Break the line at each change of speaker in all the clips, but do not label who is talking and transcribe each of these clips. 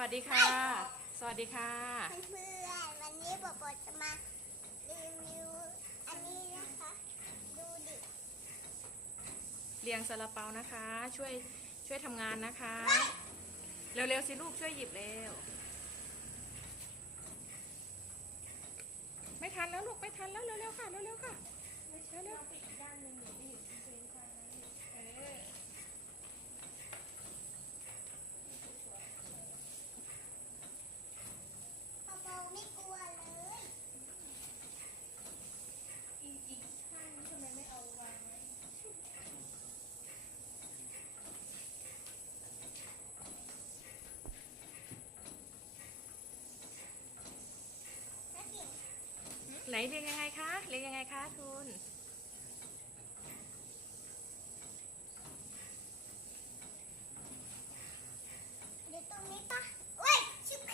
วัสดีค่ะ สวัสดีค่ะ
เพื่อนๆวันนี้บอบจะมารีวิวอันนี้นะคะ ดูดิ
เรียงซาลาเปานะคะ ช่วยช่วยทำงานนะคะ เร็วๆสิลูกช่วยหยิบเร็ว ไม่ทันแล้วลูกไม่ทันแล้วเร็วๆค่ะเร็วๆค่ะเร็วๆ
พอเบาไม่กลัวเลย แล้วเดี๋ยว
ไหนเรียงยังไงคะเรียงยังไงคะทุน
เดี๋ยวตรงนี้ปะโอ้ยชิบ
ม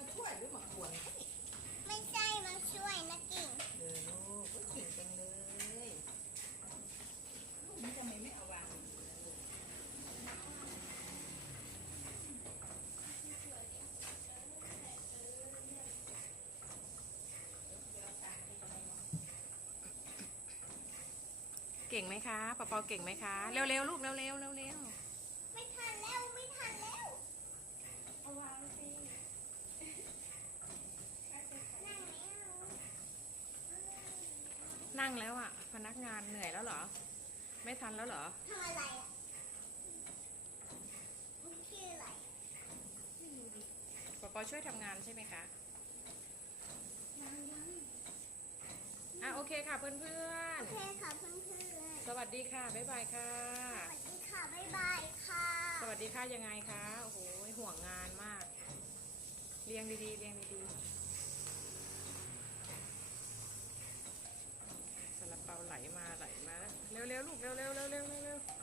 าช่วยหรือมาขวน
ไม่ใช่มาช่วยนะกิ่ง
เออลูกก็เก่งจังเลยลูกนี่ทำไมไม่เอาวาง
เก่งไหมคะปอปอเก่งไหมคะ เร็วๆลูกเร็วๆเร็วๆเร็ว
ไม่ทันแล้วไม่ทันแล้ว
เอาวางสิ
นั่งแล้ว
ๆนั่งแล้วอะ พนักงานเหนื่อยแล้วเหรอ ไม่ทันแล้วเหรอ
ทำอะไรอะมันชื่ออะไร
ปอปอช่วยทำงานใช่ไหมคะ
ยังยัง
อะโอเคค่ะเพื่อน
โอเคค่ะเพื่อน
ๆส วัสดีค่ะ บ๊ายบายค่ะ
ๆสวัสดีค่ะ บ๊ายบายค่ะ
สวัสดีค่ะยังไงคะ โอ้โห ห่วงงานมาก เรียงดีๆ เรียงดีๆซาลาเปาไหลมาไหลมา เร็วๆ ลูก เร็วๆ เร็วๆ เร็วๆเร็วๆ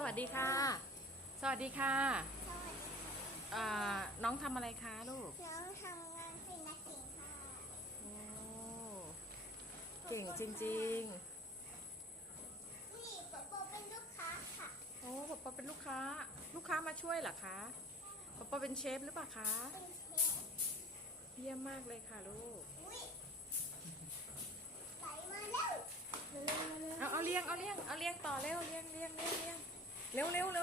ได้
ส วัสดีค่ะ สวัสดีค่ะ
สวัสดี
อ่าน้องทำอะไรคะลูก
น้องทำงานเป็นนักเก่งค่ะ
โอ้ เก่งจริง
นี่ปอปอเป็นลูกค้าค่ะ
ๆ โอ้ปอปอเป็นลูกค้า ลูกค้ามาช่วยเหรอคะปอปอเป็นเชฟหรือเปล่าคะ
เป็นเชฟ
เยี่ยมมากเลยค่ะลูก
อุ้ยไหลมาแล้วเร็วๆๆ
เอาเอาเลี้ยงเอาเลี้ยงเอาเลี้ยงต่อเร็วเลี้ยงเลี้ยงเลี้ยงเลี้ยง เร็วเร็วเร็ว